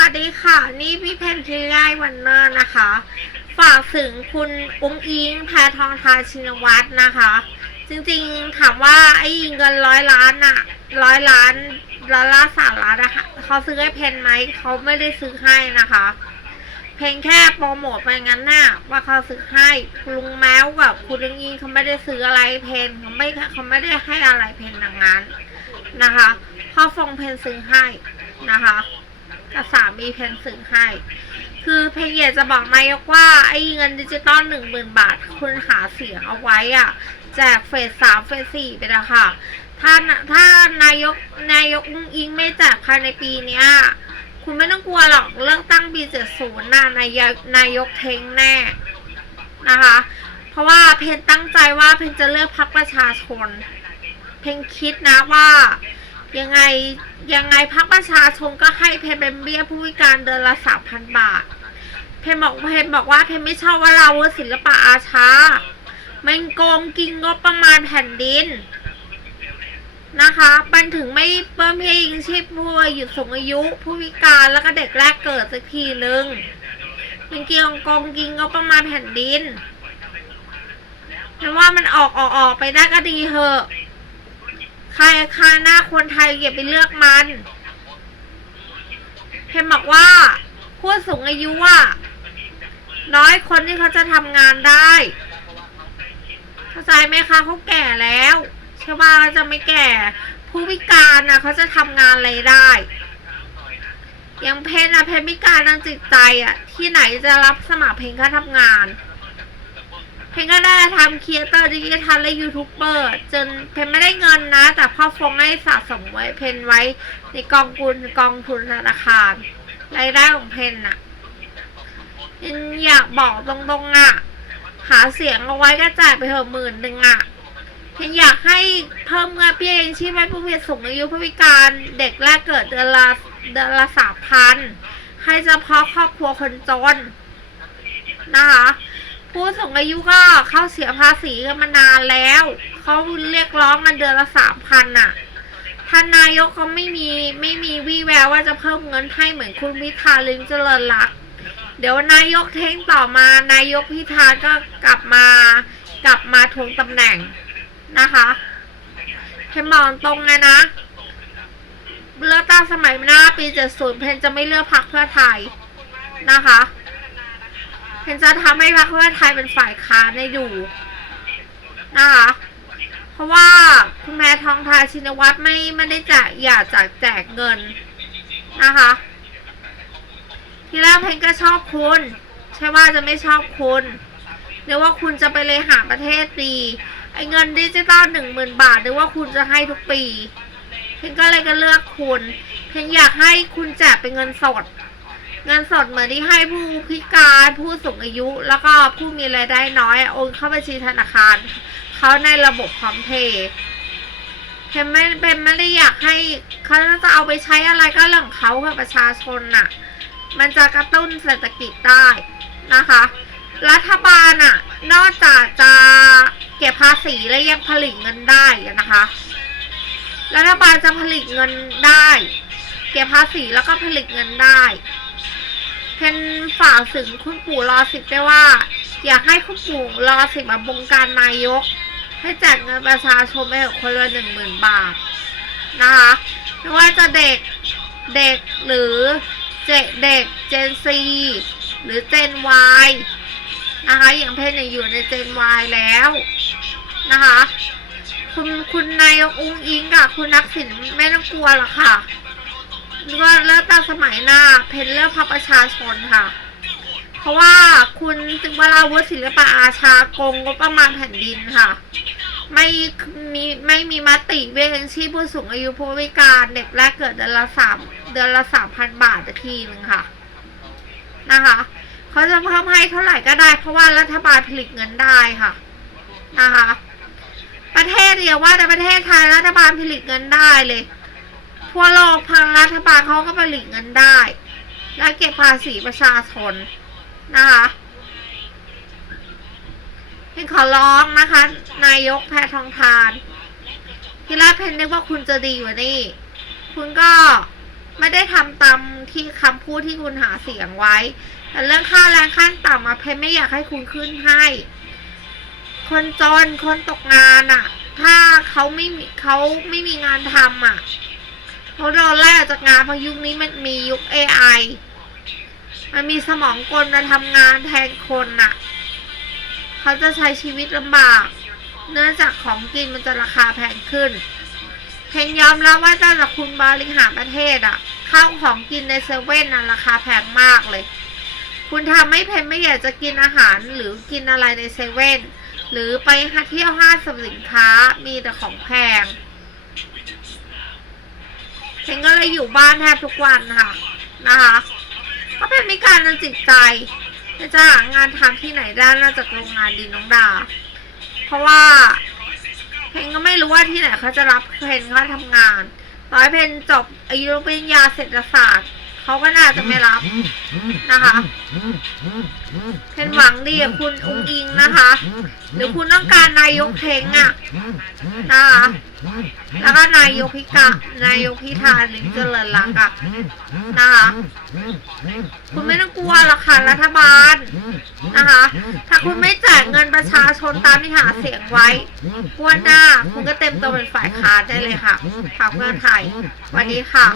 วัสดีค่ะ นี่พี่เพนทีไลวันเนอร์นะคะ ฝากถึงคุณอุ้งอิงแพทองทานชินวัตรนะคะ จริงๆถามว่าไอ้เงินร้อยล้านอะร้อยล้านดอลลาร์สหรัฐอะคะเขาซื้อให้เพนไหมเขาไม่ได้ซื้อให้นะคะ เพนแค่โปรโมทไปงั้นน่ะว่าเขาซื้อให้ลุงแมวกับคุณลุงอิงเขาไม่ได้ซื้ออะไรเพนเขาไม่เขาไม่ได้ให้อะไรเพนดังนั้นนะคะพ่อฟงเพนซื้อให้นะคะ กับสามีเพนซื้อให้ คือเพนอยากจะบอกนายกว่า ไอ้เงินดิจิตอลหนึ่งหมื่นบาท คุณหาเสียงเอาไว้อะ แจกเฟสสามเฟสสี่ไปแล้วค่ะ ถ้าถ้านายกนายกอุ้งอิงไม่แจกภายในปีเนี้ยคุณไม่ต้องกลัวหรอกเลือกตั้งปีเจ็ดศูนย์น่ะนายกนายกเทงแน่นะคะ เพราะว่าเพนตั้งใจว่าเพนจะเลือกพรรคประชาชน เพนคิดนะว่า ยังไงยังไงพรรคประชาชนก็ให้เพนเป็นเบี้ยผู้พิการเดือนละสามพันบาท เพนบอกเพนบอกว่าเพนไม่ชอบว่าเราศิลปะอาชามันโกงกินงบประมาณแผ่นดินนะคะมันถึงไม่เพิ่มเพียงชีพผู้อายุสูงอายุ ผู้พิการแล้วก็เด็กแรกเกิดสักทีนึงมันเกี่ยวกับโกงกินงบประมาณแผ่นดินเพราะว่ามันออกออกออกไปได้ก็ดีเหอะ รใครหน้าคนไทยอย่าไปเลือกมันเพนบอกว่าผู้สูงอายุอะน้อยคนที่เขาจะทำงานได้ เข้าใจไหมคะเขาแก่แล้วเชื่อว่าเขาจะไม่แก่ ผู้พิการนะเขาจะทำงานอะไรได้อย่างเพนอะเพนพิการทางจิตใจอะที่ไหนจะรับสมัครเพนก็ทำงาน เพนก็ได้ทำครีเอเตอร์ดิจิทัลและยูทูบเบอร์จนเพนไม่ได้เงินนะ แต่พ่อฟงให้สะสมไว้เพนไว้ในกองทุนกองทุนธนาคารรายได้ของเพนอะเพนอยากบอกตรงๆอะหาเสียงเอาไว้ก็จ่ายไปเถอะหมื่นหนึ่งอะเพนอยากให้เพิ่มเงินเบี้ยยังชีพให้ผู้พิสูงอายุผู้พิการเด็กแรกเกิดเดือนละเดือนละสามพันให้เฉพาะครอบครัวคนจนนะคะ ผู้สูงอายุก็เข้าเสียภาษีกันมานานแล้ว เขาเรียกร้องกันเดือนละสามพันน่ะท่านนายกเขาไม่มีไม่มีวี่แววว่าจะเพิ่มเงินให้เหมือนคุณพิธาลิมเจริญรัก เดี๋ยวนายกเท้งต่อมานายกพิธาก็กลับมากลับมาทวงตำแหน่งนะคะเพนมองตรงไงนะเลือกตั้งสมัยหน้าปี 70 เพนจะไม่เลือกพรรคเพื่อไทยนะคะ เพนจะทำให้พรรคเพื่อไทยเป็นฝ่ายค้านได้อยู่นะคะเพราะว่าคุณแม่ทองทายชินวัตรไม่ไม่ได้จะอยากจะแจกเงินนะคะทีแรกเพนก็ชอบคุณ ใช่ว่าจะไม่ชอบคุณหรือว่าคุณจะไปเลยหาประเทศดีไอ้เงินดิจิตอลหนึ่งหมื่นบาทหรือว่าคุณจะให้ทุกปีเพนก็เลยก็เลือกคุณเพนอยากให้คุณแจกเป็นเงินสด เงินสดเหมือนที่ให้ผู้พิการผู้สูงอายุ แล้วก็ผู้มีรายได้น้อยโอนเข้าบัญชีธนาคารเขาในระบบพร้อมเพย์เพนไม่เป็นไม่ได้อยากให้เขาจะเอาไปใช้อะไรก็เรื่องเขากับประชาชนน่ะ มันจะกระตุ้นเศรษฐกิจได้นะคะ รัฐบาลอะ นอกจากจะเก็บภาษีและยังผลิตเงินได้นะคะ รัฐบาลจะผลิตเงินได้ เก็บภาษีแล้วก็ผลิตเงินได้ เพนฝากถึงคุณปู่รอสิบได้ว่า อยากให้คุณปู่รอสิบมาบงการนายก ให้แจกเงินประชาชนไปคนละหนึ่งหมื่นบาทนะคะไม่ว่าจะเด็กเด็กหรือเจเด็กเจนซีหรือเจนวายนะคะอย่างเพนเนี่ยอยู่ในเจนวายแล้วนะคะคุณคุณนายอุ้งอิงกับคุณนักสินไม่ต้องกลัวหรอกค่ะ ก็เลือกตั้งสมัยหน้า เพนเลือกพรรคประชาชนค่ะ เพราะว่าคุณจึงเวลาวุฒิศิลปะอาชากงงบประมาณแผ่นดินค่ะ ไม่มีไม่มีมติเบี้ยยังชีพผู้สูงอายุผู้พิการเด็กแรกเกิดเดือนละสามเดือนละสามพันบาททีนึงค่ะ นะคะเขาจะเพิ่มให้เท่าไหร่ก็ได้ เพราะว่ารัฐบาลผลิตเงินได้ค่ะ นะคะ ประเทศเดียวว่าแต่ประเทศไทยรัฐบาลผลิตเงินได้เลย ทั่วโลกพังรัฐบาลเขาก็ผลิตเงินได้ และเก็บภาษีประชาชนนะคะเพนขอร้องนะคะ นายกแพทองทานทีแรกเพนนึกว่าคุณจะดีกว่านี้ คุณก็ไม่ได้ทำตามที่คำพูดที่คุณหาเสียงไว้ แต่เรื่องค่าแรงขั้นต่ำอะเพนไม่อยากให้คุณขึ้นให้ คนจนคนตกงานอะถ้าเขาไม่มีเขาไม่มีงานทำอะ เขาโดนไล่ออกจากงานเพราะยุคนี้มันมียุค AI มันมีสมองกลมาทำงานแทนคนน่ะ เขาจะใช้ชีวิตลำบาก เนื่องจากของกินมันจะราคาแพงขึ้น เพนยอมรับว่าตั้งแต่คุณบริหารประเทศอะ ข้าวของกินในเซเว่นน่ะราคาแพงมากเลย คุณทำให้เพนไม่อยากจะกินอาหารหรือกินอะไรในเซเว่นหรือไปเที่ยวห้างสรรพสินค้ามีแต่ของแพง เพนก็เลยอยู่บ้านแทบทุกวันค่ะนะคะเพราะเพนมีการทางจิตใจจะหางานทำที่ไหนได้นอกจากโรงงานดีน้องดา เพราะว่าเพนก็ไม่รู้ว่าที่ไหนเขาจะรับเพนเขาทำงานต่อให้เพนจบอายุปริญญาเศรษฐศาสตร์เขาก็น่าจะไม่รับนะคะเพนหวังดีกับคุณอุ้งอิงนะคะ หรือคุณต้องการนายกเทงอะนะคะ แล้วก็นายกพิกะนายกพิธาลิมเจริญรักษ์อะนะคะคุณไม่ต้องกลัวหรอกค่ะรัฐบาลนะคะ ถ้าคุณไม่แจกเงินประชาชนตามที่หาเสียงไว้พวดหน้า คุณก็เต็มตัวเป็นฝ่ายค้านได้เลยค่ะพรรคเพื่อไทยวัสดีค่ะ